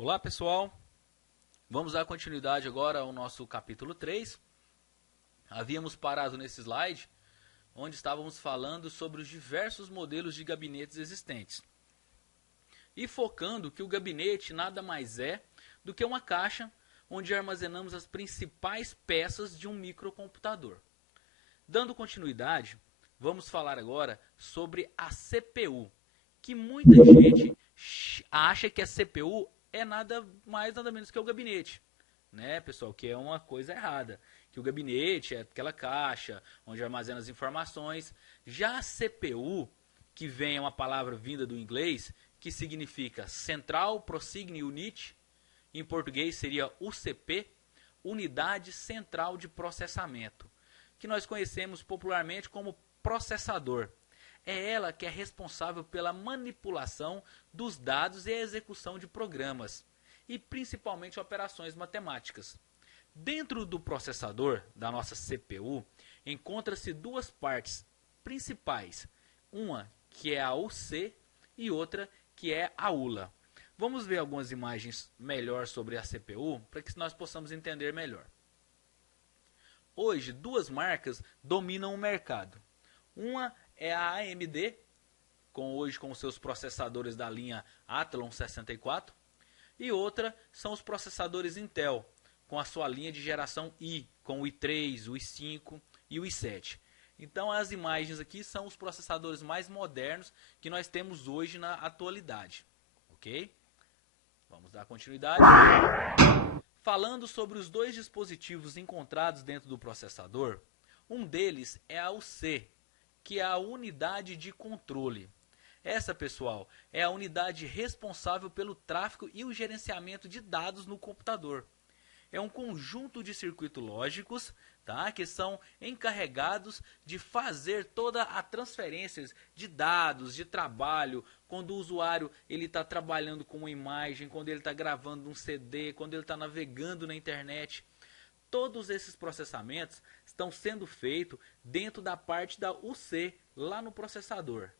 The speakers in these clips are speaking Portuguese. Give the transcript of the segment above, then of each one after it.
Olá pessoal, vamos dar continuidade agora ao nosso capítulo 3. Havíamos parado nesse slide, onde estávamos falando sobre os diversos modelos de gabinetes existentes. E focando que o gabinete nada mais é do que uma caixa onde armazenamos as principais peças de um microcomputador. Dando continuidade, vamos falar agora sobre a CPU, que muita gente acha que a CPU é nada mais nada menos que o gabinete, né, pessoal? Que é uma coisa errada, que o gabinete é aquela caixa onde armazena as informações. Já a CPU, que vem é uma palavra vinda do inglês, que significa Central Processing Unit, em português seria UCP, Unidade Central de Processamento, que nós conhecemos popularmente como processador. É ela que é responsável pela manipulação dos dados e a execução de programas, e principalmente operações matemáticas. Dentro do processador da nossa CPU, encontra-se duas partes principais, uma que é a UC e outra que é a ULA. Vamos ver algumas imagens melhor sobre a CPU para que nós possamos entender melhor. Hoje, duas marcas dominam o mercado. Uma é a AMD, hoje com os seus processadores da linha Athlon 64, e outra são os processadores Intel, com a sua linha de geração i, com o i3, o i5 e o i7. Então as imagens aqui são os processadores mais modernos que nós temos hoje na atualidade. Ok? Vamos dar continuidade. Falando sobre os dois dispositivos encontrados dentro do processador, um deles é a UC, que é a unidade de controle. Essa, pessoal, é a unidade responsável pelo tráfego e o gerenciamento de dados no computador. É um conjunto de circuitos lógicos, tá, que são encarregados de fazer toda a transferência de dados, de trabalho, quando o usuário está trabalhando com uma imagem, quando ele está gravando um CD, quando ele está navegando na internet. Todos esses processamentos estão sendo feitos dentro da parte da UC, lá no processador.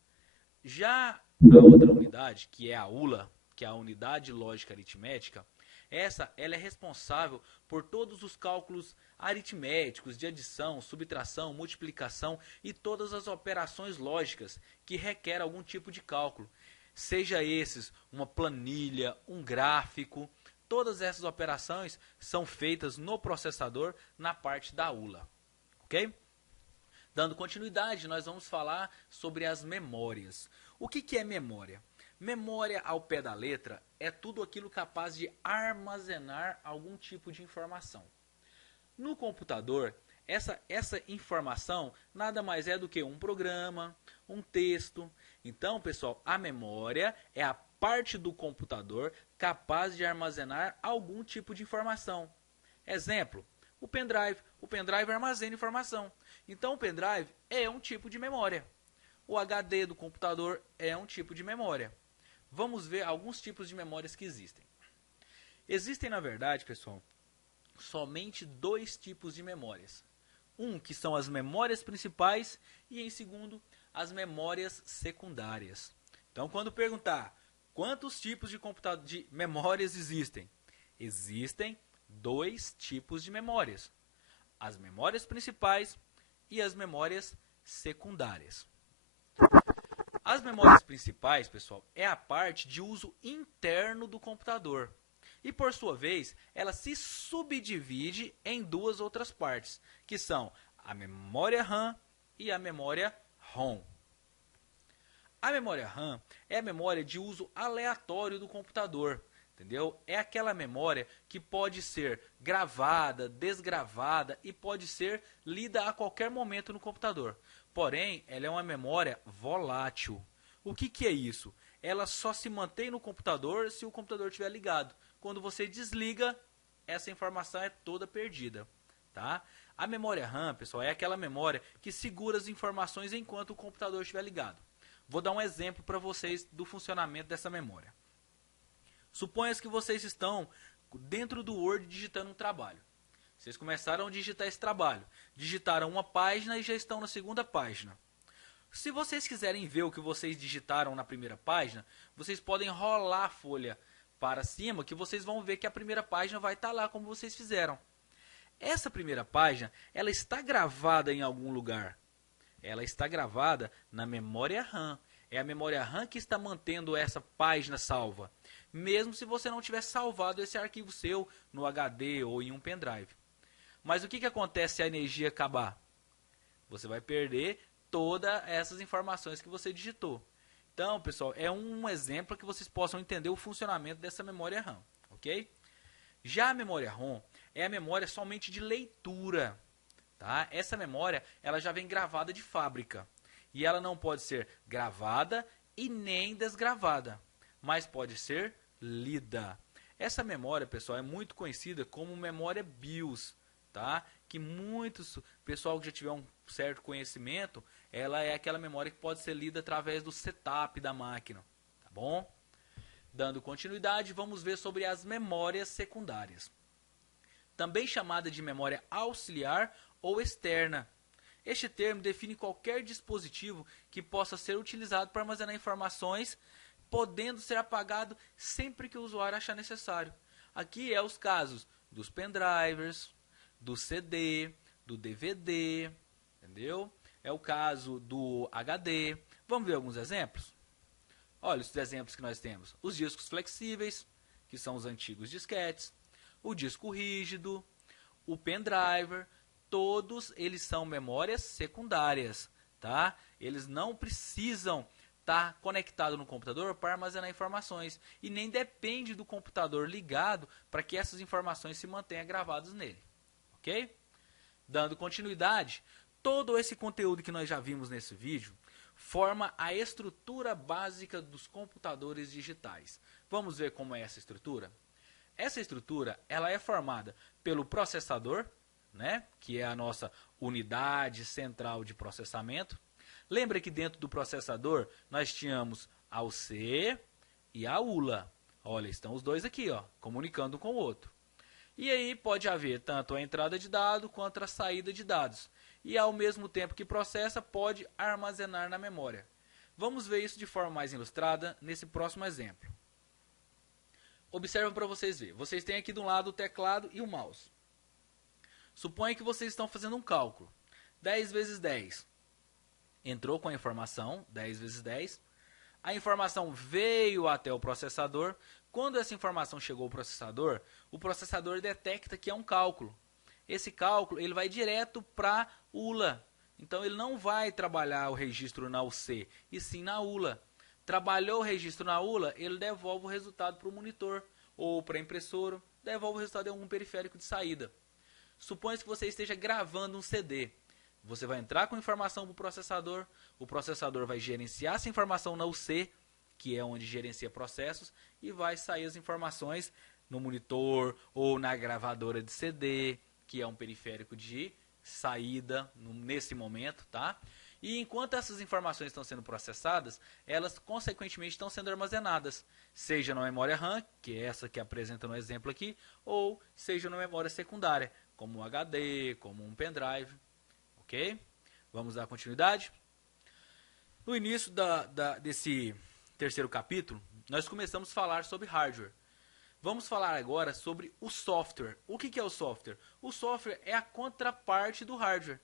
Já a outra unidade, que é a ULA, que é a unidade lógica aritmética, ela é responsável por todos os cálculos aritméticos de adição, subtração, multiplicação e todas as operações lógicas que requerem algum tipo de cálculo. Seja esses uma planilha, um gráfico, todas essas operações são feitas no processador na parte da ULA. Ok? Dando continuidade, nós vamos falar sobre as memórias. O que é memória? Memória, ao pé da letra, é tudo aquilo capaz de armazenar algum tipo de informação. No computador, essa informação nada mais é do que um programa, um texto. Então, pessoal, a memória é a parte do computador capaz de armazenar algum tipo de informação. Exemplo, o pendrive. O pendrive armazena informação. Então, o pendrive é um tipo de memória. O HD do computador é um tipo de memória. Vamos ver alguns tipos de memórias que existem. Existem, na verdade, pessoal, somente dois tipos de memórias. Um, que são as memórias principais, e em segundo, as memórias secundárias. Então, quando perguntar quantos tipos de memórias existem? Existem dois tipos de memórias. As memórias principais e as memórias secundárias. As memórias principais, pessoal, é a parte de uso interno do computador. E, por sua vez, ela se subdivide em duas outras partes, que são a memória RAM e a memória ROM. A memória RAM é a memória de uso aleatório do computador. Entendeu? É aquela memória que pode ser gravada, desgravada e pode ser lida a qualquer momento no computador. Porém, ela é uma memória volátil. O que é isso? Ela só se mantém no computador se o computador estiver ligado. Quando você desliga, essa informação é toda perdida. Tá? A memória RAM, pessoal, é aquela memória que segura as informações enquanto o computador estiver ligado. Vou dar um exemplo para vocês do funcionamento dessa memória. Suponha que vocês estão dentro do Word digitando um trabalho. Vocês começaram a digitar esse trabalho. Digitaram uma página e já estão na segunda página. Se vocês quiserem ver o que vocês digitaram na primeira página, vocês podem rolar a folha para cima que vocês vão ver que a primeira página vai estar lá como vocês fizeram. Essa primeira página, ela está gravada em algum lugar. Ela está gravada na memória RAM. É a memória RAM que está mantendo essa página salva, mesmo se você não tiver salvado esse arquivo seu no HD ou em um pendrive. Mas o que acontece se a energia acabar? Você vai perder todas essas informações que você digitou. Então, pessoal, é um exemplo que vocês possam entender o funcionamento dessa memória RAM, ok? Já a memória ROM é a memória somente de leitura. Tá? Essa memória ela já vem gravada de fábrica. E ela não pode ser gravada e nem desgravada, mas pode ser lida. Essa memória, pessoal, é muito conhecida como memória BIOS. Tá? Que muitos, pessoal que já tiver um certo conhecimento, ela é aquela memória que pode ser lida através do setup da máquina. Tá bom? Dando continuidade, vamos ver sobre as memórias secundárias. Também chamada de memória auxiliar ou externa. Este termo define qualquer dispositivo que possa ser utilizado para armazenar informações, podendo ser apagado sempre que o usuário achar necessário. Aqui é os casos dos pendrivers, do CD, do DVD, entendeu? É o caso do HD. Vamos ver alguns exemplos? Olha os exemplos que nós temos. Os discos flexíveis, que são os antigos disquetes, o disco rígido, o pendriver, todos eles são memórias secundárias, tá? Eles não precisam estar conectados no computador para armazenar informações e nem depende do computador ligado para que essas informações se mantenham gravadas nele, ok? Dando continuidade, todo esse conteúdo que nós já vimos nesse vídeo forma a estrutura básica dos computadores digitais. Vamos ver como é essa estrutura? Essa estrutura ela é formada pelo processador, né, que é a nossa unidade central de processamento. Lembra que dentro do processador nós tínhamos a UC e a ULA. Olha, estão os dois aqui, ó, comunicando um com o outro. E aí pode haver tanto a entrada de dados quanto a saída de dados. E ao mesmo tempo que processa, pode armazenar na memória. Vamos ver isso de forma mais ilustrada nesse próximo exemplo. Observa para vocês verem. Vocês têm aqui de um lado o teclado e o mouse. Suponha que vocês estão fazendo um cálculo. 10 vezes 10. Entrou com a informação, 10 vezes 10. A informação veio até o processador. Quando essa informação chegou ao processador, o processador detecta que é um cálculo. Esse cálculo ele vai direto para a ULA. Então ele não vai trabalhar o registro na UC, e sim na ULA. Trabalhou o registro na ULA, ele devolve o resultado para o monitor ou para a impressora, devolve o resultado em algum periférico de saída. Suponha que você esteja gravando um CD. Você vai entrar com informação para o processador vai gerenciar essa informação na UC, que é onde gerencia processos, e vai sair as informações no monitor ou na gravadora de CD, que é um periférico de saída nesse momento, tá? E enquanto essas informações estão sendo processadas, elas consequentemente estão sendo armazenadas, seja na memória RAM, que é essa que apresenta no exemplo aqui, ou seja na memória secundária, como um HD, como um pendrive, ok? Vamos dar continuidade? No início desse terceiro capítulo, nós começamos a falar sobre hardware. Vamos falar agora sobre o software. O que é o software? O software é a contraparte do hardware.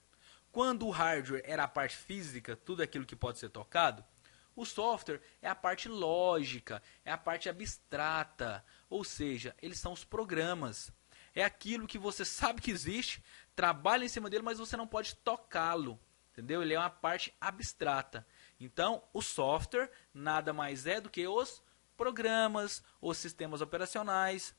Quando o hardware era a parte física, tudo aquilo que pode ser tocado, o software é a parte lógica, é a parte abstrata, ou seja, eles são os programas. É aquilo que você sabe que existe, trabalha em cima dele, mas você não pode tocá-lo, entendeu? Ele é uma parte abstrata. Então, o software nada mais é do que os programas, os sistemas operacionais.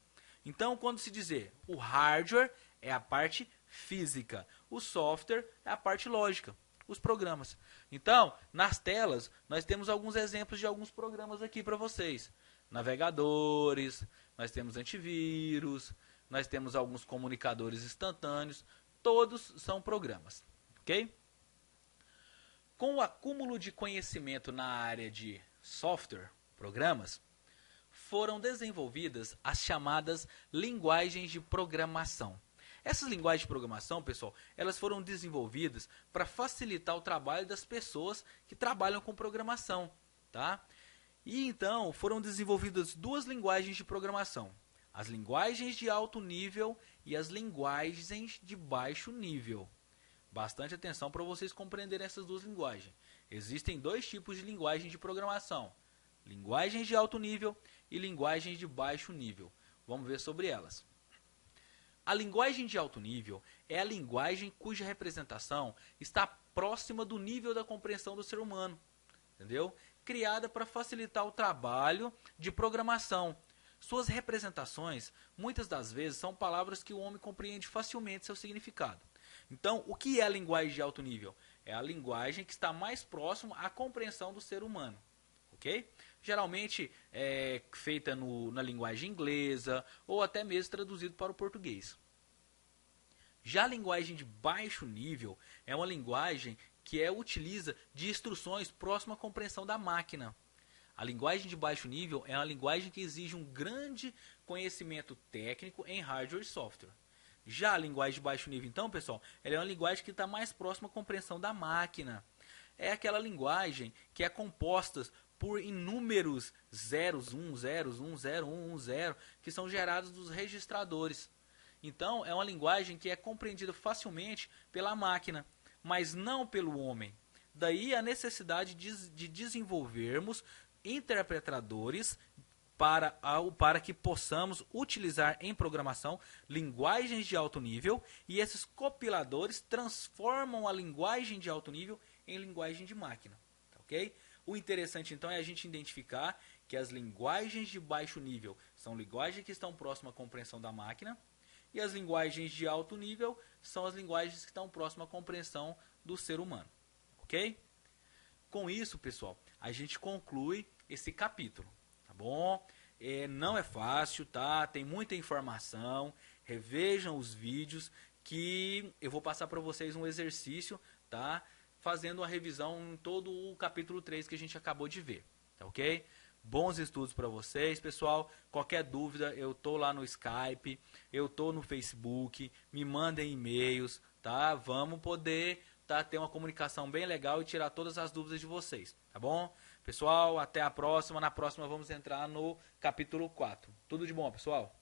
Então, quando se dizer o hardware é a parte física, o software é a parte lógica, os programas. Então, nas telas, nós temos alguns exemplos de alguns programas aqui para vocês. Navegadores, nós temos antivírus, nós temos alguns comunicadores instantâneos, todos são programas, ok? Com o acúmulo de conhecimento na área de software, programas, foram desenvolvidas as chamadas linguagens de programação. Essas linguagens de programação, pessoal, elas foram desenvolvidas para facilitar o trabalho das pessoas que trabalham com programação, tá? E então foram desenvolvidas duas linguagens de programação: as linguagens de alto nível e as linguagens de baixo nível. Bastante atenção para vocês compreenderem essas duas linguagens. Existem dois tipos de linguagem de programação: linguagens de alto nível e linguagens de baixo nível. Vamos ver sobre elas. A linguagem de alto nível é a linguagem cuja representação está próxima do nível da compreensão do ser humano, entendeu? Criada para facilitar o trabalho de programação. Suas representações, muitas das vezes, são palavras que o homem compreende facilmente seu significado. Então, o que é a linguagem de alto nível? É a linguagem que está mais próxima à compreensão do ser humano, ok? Geralmente é feita na linguagem inglesa ou até mesmo traduzido para o português. Já a linguagem de baixo nível é uma linguagem que utiliza de instruções próximas à compreensão da máquina. A linguagem de baixo nível é uma linguagem que exige um grande conhecimento técnico em hardware e software. Já a linguagem de baixo nível, então, pessoal, ela é uma linguagem que está mais próxima à compreensão da máquina. É aquela linguagem que é composta por inúmeros zeros, 1, 0, 1, 0, 1, 1, 0, que são gerados dos registradores. Então, é uma linguagem que é compreendida facilmente pela máquina, mas não pelo homem. Daí a necessidade de desenvolvermos interpretadores para que possamos utilizar em programação linguagens de alto nível, e esses compiladores transformam a linguagem de alto nível em linguagem de máquina, ok? O interessante então é a gente identificar que as linguagens de baixo nível são linguagens que estão próximas à compreensão da máquina, e as linguagens de alto nível são as linguagens que estão próximas à compreensão do ser humano, ok? Com isso, pessoal, a gente conclui esse capítulo, tá bom? Não é fácil, tá? Tem muita informação. Revejam os vídeos que eu vou passar para vocês um exercício, tá? Fazendo a revisão em todo o capítulo 3 que a gente acabou de ver, tá ok? Bons estudos para vocês, pessoal. Qualquer dúvida, eu tô lá no Skype, eu tô no Facebook, me mandem e-mails, tá? Vamos poder ter uma comunicação bem legal e tirar todas as dúvidas de vocês, tá bom? Pessoal, até a próxima. Na próxima vamos entrar no capítulo 4. Tudo de bom, pessoal?